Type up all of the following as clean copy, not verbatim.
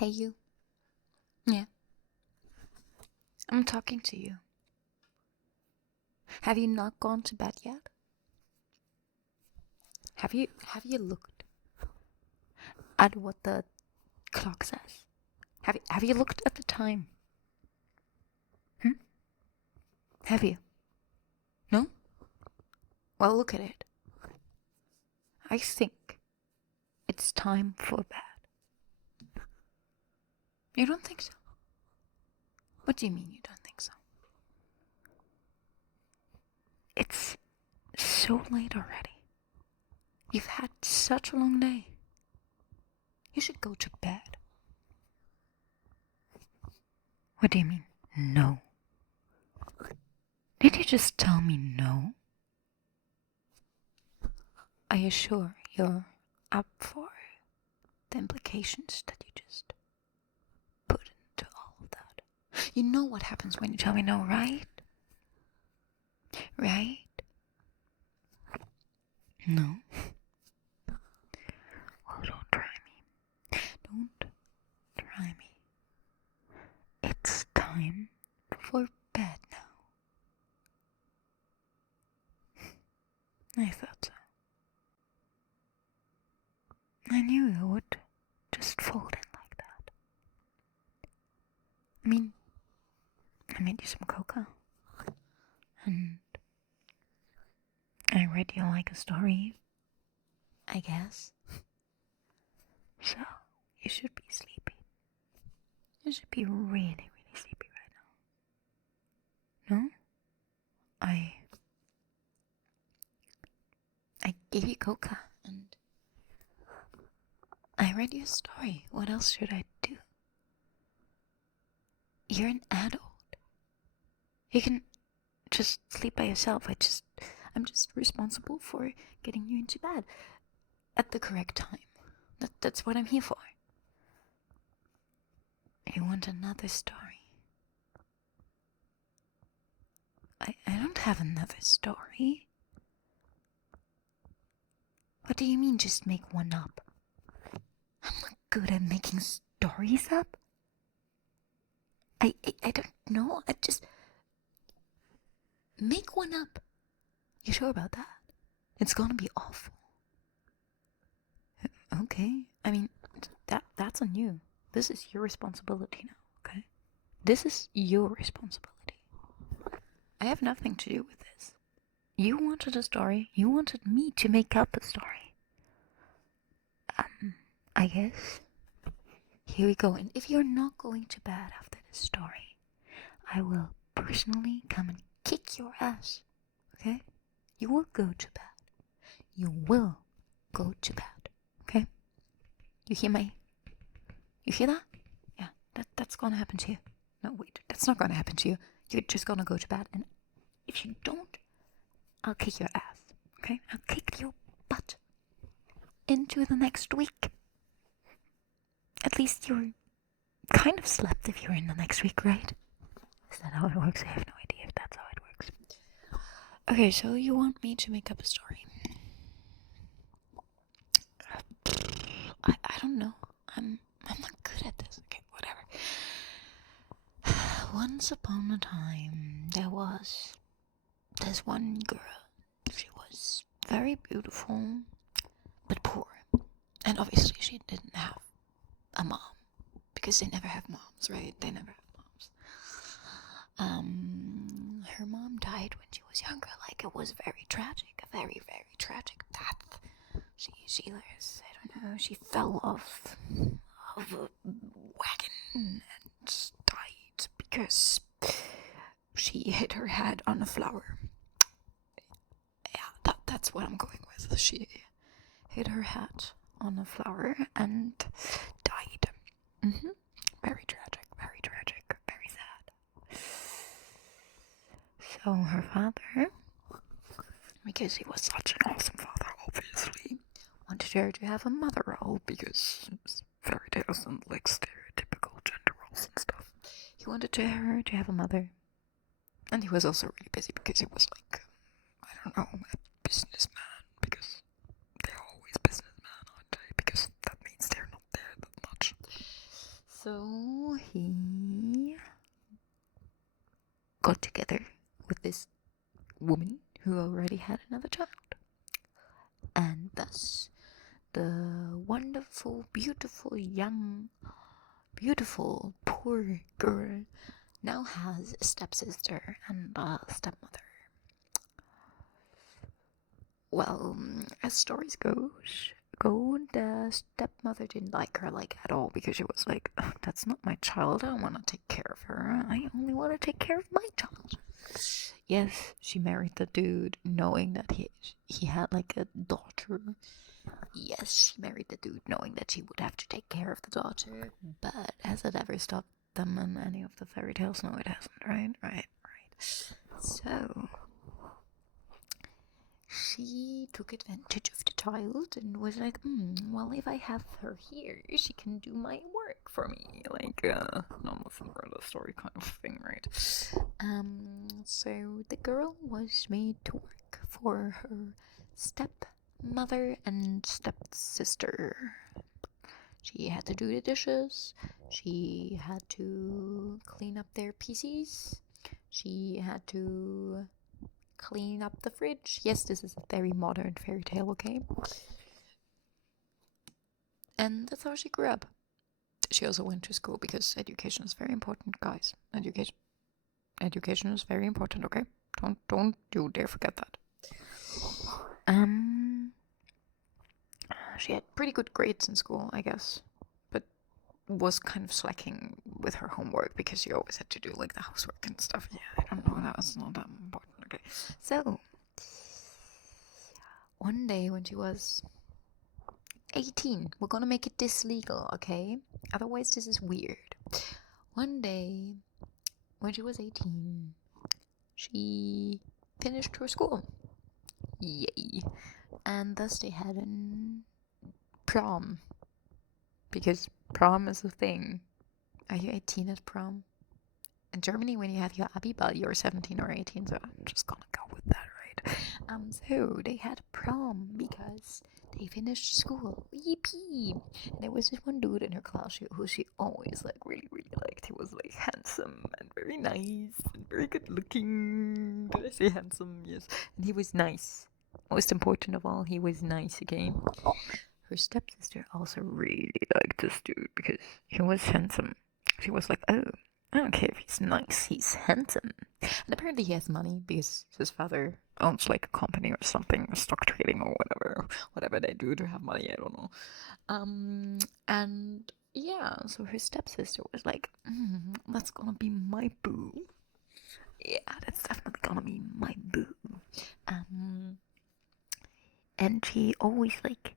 Hey, you. Yeah. I'm talking to you. Have you not gone to bed yet? Have you looked at what the clock says? Have you looked at the time? Have you? No? Well, look at it. I think it's time for bed. You don't think so? What do you mean you don't think so? It's so late already. You've had such a long day. You should go to bed. What do you mean, no? Did you just tell me no? Are you sure you're up for the implications that you just put into all of that? You know what happens when you tell me no, right? Right? No? Well, don't try me. Don't try me. It's time for bed now. I thought so. I knew you would just fold in like that. I mean, I made you some cocoa. And I read you like a story, I guess. So, you should be sleepy. You should be really, really sleepy right now. No? I gave you coca and I read you a story. What else should I do? You're an adult. You can just sleep by yourself. I'm just responsible for getting you into bed at the correct time. That's what I'm here for. You want another story? I don't have another story. What do you mean just make one up? I'm not good at making stories up. I don't know. I just make one up. You sure about that? It's gonna be awful. Okay. I mean, that's on you. This is your responsibility now, okay? This is your responsibility. I have nothing to do with this. You wanted a story. You wanted me to make up a story. I guess. Here we go. And if you're not going to bed after this story, I will personally come and kick your ass. Okay? You will go to bed. You will go to bed. Okay? You hear me? You hear that? Yeah, that's gonna happen to you. No, wait, that's not gonna happen to you. You're just gonna go to bed, and if you don't, I'll kick your ass. Okay? I'll kick your butt into the next week. At least you're kind of slept if you're in the next week, right? Is that how it works? I have no idea if that's how it works. Okay, so you want me to make up a story? I don't know. I'm not good at this. Okay, whatever. Once upon a time, there was this one girl. She was very beautiful, but poor. And obviously she didn't have a mom. Because they never have moms, right? They never have moms. Her mom died when she was younger. Like, it was very tragic. A very, very tragic death. She was, I don't know, she fell off of a wagon and died because she hit her head on a flower. Yeah, that's what I'm going with. She hit her head on a flower and died. Very tragic, very sad. So her father, because he was such an awesome father, obviously, wanted her to have a mother role because fairy tales and like stereotypical gender roles and stuff. He wanted her to have a mother. And he was also really busy because he was like, I don't know, a businessman, because they're always businessmen, aren't they? Because that means they're not there that much. So he got together with this woman who already had another child. And thus, the wonderful, beautiful, young, beautiful, poor girl now has a stepsister and a stepmother. Well, as stories go, the stepmother didn't like her like at all, because she was like, that's not my child, I don't want to take care of her, I only want to take care of my child. Yes, she married the dude knowing that he had like a daughter. Yes, she married the dude knowing that she would have to take care of the daughter. But has it ever stopped them in any of the fairy tales? No, it hasn't, right? So she took advantage of the child and was like, well, if I have her here, she can do my work for me. Like, normal Cinderella story kind of thing, right? So the girl was made to work for her stepmother and stepsister. She had to do the dishes, she had to clean up their PCs, she had to clean up the fridge. Yes, this is a very modern fairy tale, okay? And that's how she grew up. She also went to school because education is very important, guys. Education is very important, okay? Don't you dare forget that. She had pretty good grades in school, I guess, but was kind of slacking with her homework because she always had to do like the housework and stuff. Yeah, I don't know, that was not that important. Okay, so one day when she was 18, we're gonna make it this legal, okay? Otherwise this is weird. One day when she was 18, she finished her school. Yay. And thus they had a prom, because prom is a thing. Are you 18 at prom? In Germany, when you have your Abiball, you're 17 or 18, so I'm just gonna go with that, right? So they had prom because they finished school. Yippee! And there was this one dude in her class who she always like really liked. He was like handsome and very nice and very good looking. Did I say handsome? Yes. And he was nice. Most important of all, he was nice, okay? Her stepsister also really liked this dude because he was handsome. She was like, oh, I don't care if he's nice, he's handsome. And apparently he has money because his father owns like a company or something, or stock trading or whatever they do to have money, I don't know. And yeah, so her stepsister was like, that's gonna be my boo. Yeah, that's definitely gonna be my boo. And she always like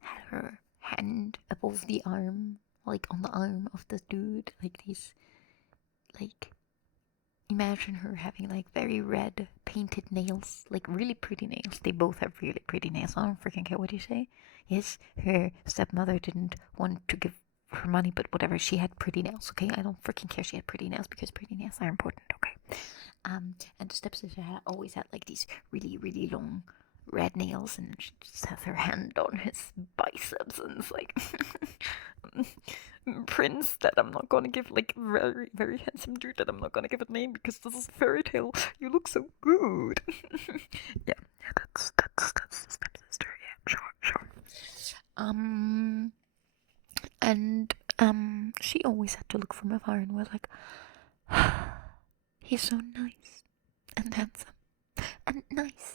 had her hand above the arm, like on the arm of the dude, like these, like, imagine her having like very red painted nails, like really pretty nails. They both have really pretty nails. I don't freaking care what you say. Yes, her stepmother didn't want to give her money, but whatever, she had pretty nails, okay? I don't freaking care she had pretty nails because pretty nails are important, okay? And the stepsister always had like these really long red nails, and she just has her hand on his biceps, and it's like prince that I'm not gonna give, like very handsome dude that I'm not gonna give a name because this is a fairy tale. You look so good. yeah, that's the stepsister. Yeah, sure. And she always had to look from afar and was like, he's so nice and handsome and nice.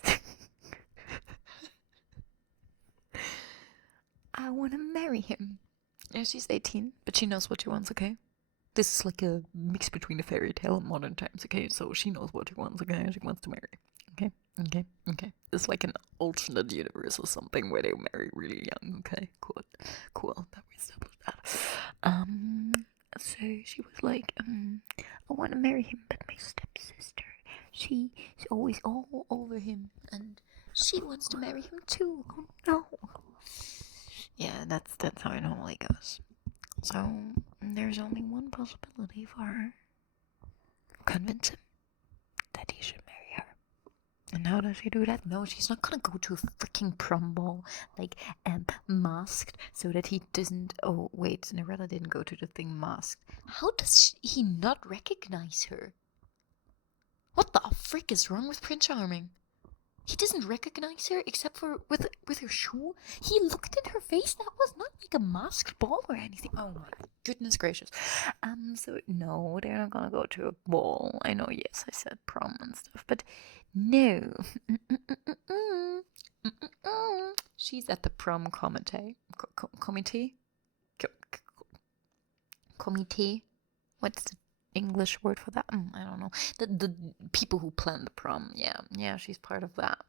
I want to marry him. Yeah, she's 18, but she knows what she wants, okay? This is like a mix between a fairy tale and modern times, okay? So she knows what she wants, okay? She wants to marry. Okay. It's like an alternate universe or something where they marry really young, okay? Cool. That we established that. So she was like, I want to marry him, but my stepsister, she's always all over him, and she wants to marry him too. Oh no. Yeah, that's how it normally goes. So there's only one possibility for her: convince him that he should marry her. And how does she do that? No, she's not gonna go to a freaking prom ball, like, masked, so that he doesn't. Oh, wait, Cinderella didn't go to the thing masked. How does he not recognize her? What the frick is wrong with Prince Charming? He doesn't recognize her except for with her shoe. He looked at her face. That was not like a masked ball or anything. Oh my goodness gracious. So no, they're not gonna go to a ball. I know, yes, I said prom and stuff, but no. She's at the prom committee. Committee. What's the English word for that? I don't know. The people who plan the prom. Yeah, she's part of that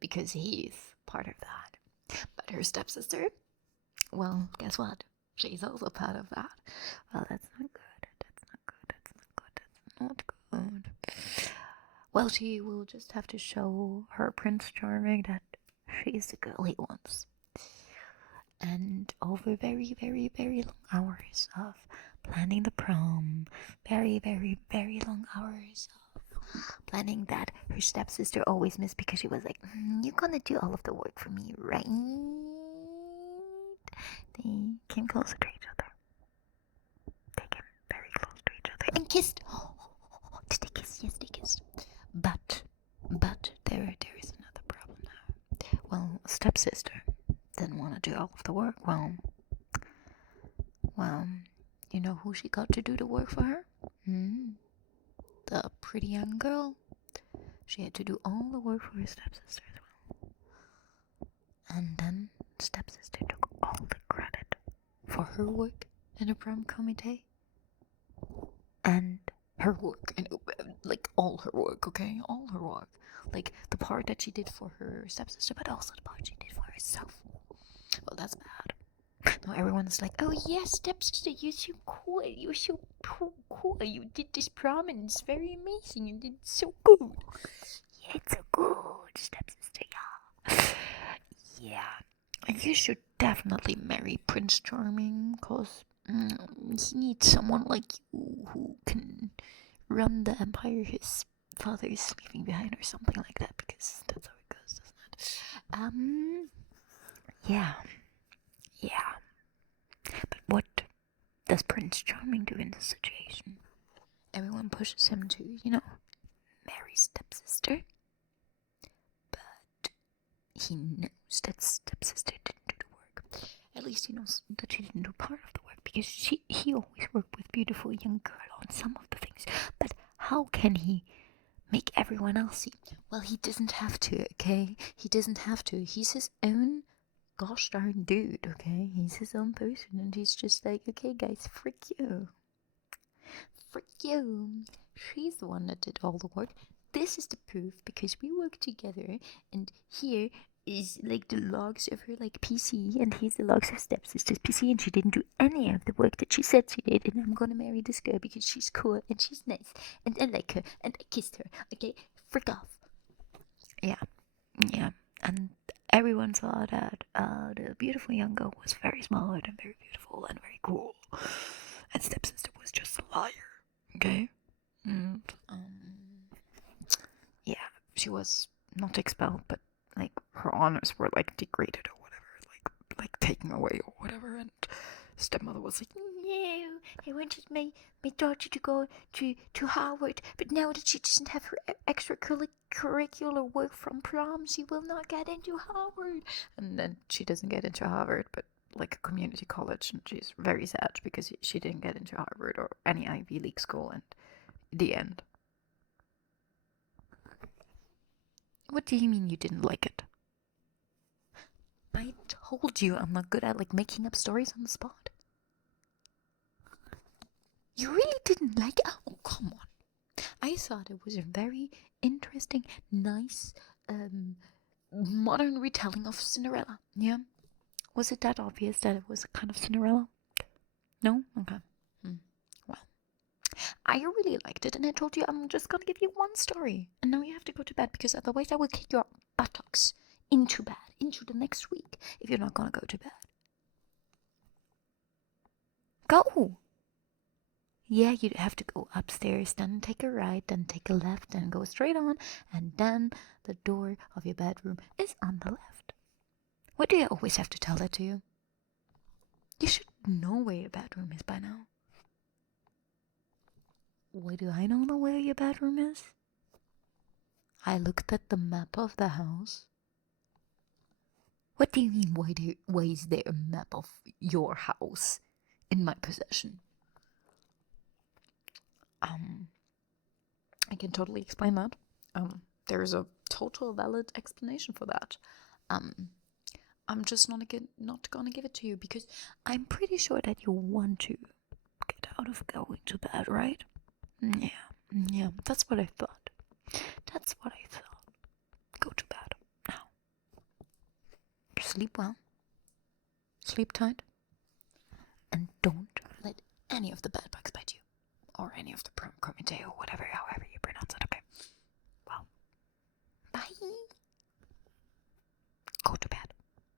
because he's part of that. But her stepsister, well, guess what? She's also part of that. Well, that's not good. That's not good. Well, she will just have to show her Prince Charming that she's the girl he wants. And over very, very, very long hours of planning the prom, very, very, very long hours of planning that her stepsister always missed because she was like, you're gonna do all of the work for me, right? They came closer to each other. They came very close to each other and kissed. Did they kiss? Yes, they kissed. But there is another problem now. Well, stepsister didn't want to do all of the work. Well, you know who she got to do the work for her? The pretty young girl. She had to do all the work for her stepsister as well. And then stepsister took all the credit for her work in the prom committee. And her work, and like all her work, okay? All her work. Like the part that she did for her stepsister, but also the part she did for herself. Well, that's bad. Now everyone's like, oh yes, stepsister, you're so cool. You're so cool. You did this prom and it's very amazing. You did so good. Yeah, it's so good, stepsister. Yeah. You should definitely marry Prince Charming, cause he needs someone like you who can run the empire his father is leaving behind or something like that, because that's how it goes, doesn't it? Yeah. But what does Prince Charming do in this situation? Everyone pushes him to, marry stepsister. But he knows that stepsister didn't do the work. At least he knows that she didn't do part of the work, because he always worked with beautiful young girl on some of the things. But how can he make everyone else see? Well, he doesn't have to, okay? He doesn't have to. He's his own gosh darn dude, okay? He's his own person, and he's just like, okay, guys, frick you. She's the one that did all the work. This is the proof, because we work together, and here is like the logs of her like PC, and here's the logs of stepsister's PC, and she didn't do any of the work that she said she did, and I'm gonna marry this girl because she's cool and she's nice, and I like her, and I kissed her. Okay, frick off. Yeah, and everyone saw that the beautiful young girl was very smart and very beautiful and very cool, and stepsister was just a liar. Okay, and yeah, she was not expelled, but like her honors were like degraded or whatever, like taken away or whatever. And stepmother was like, no, I wanted my daughter to go to Harvard, but now that she doesn't have her extracurricular work from prom, she will not get into Harvard. And then she doesn't get into Harvard, but like a community college, and she's very sad because she didn't get into Harvard or any Ivy League school. And the end. What do you mean you didn't like it? I told you I'm not good at like making up stories on the spot. You really didn't like it? Oh, come on. I thought it was a very interesting, nice, modern retelling of Cinderella. Yeah? Was it that obvious that it was a kind of Cinderella? No? Okay. Well, I really liked it, and I told you I'm just gonna give you one story. And now you have to go to bed, because otherwise I will kick your buttocks into bed, into the next week, if you're not gonna go to bed. Go! Yeah, you have to go upstairs, then take a right, then take a left, then go straight on, and then the door of your bedroom is on the left. Why do I always have to tell that to you? You should know where your bedroom is by now. Why do I know where your bedroom is? I looked at the map of the house. What do you mean, why is there a map of your house in my possession? I can totally explain that. There's a total valid explanation for that. I'm just not gonna give it to you because I'm pretty sure that you want to get out of going to bed, right? Yeah, that's what I thought. That's what I thought. Go to bed now. Sleep well. Sleep tight. And don't let any of the bed bugs bite you. Or any of the comité or whatever, however you pronounce it, okay? Well, bye.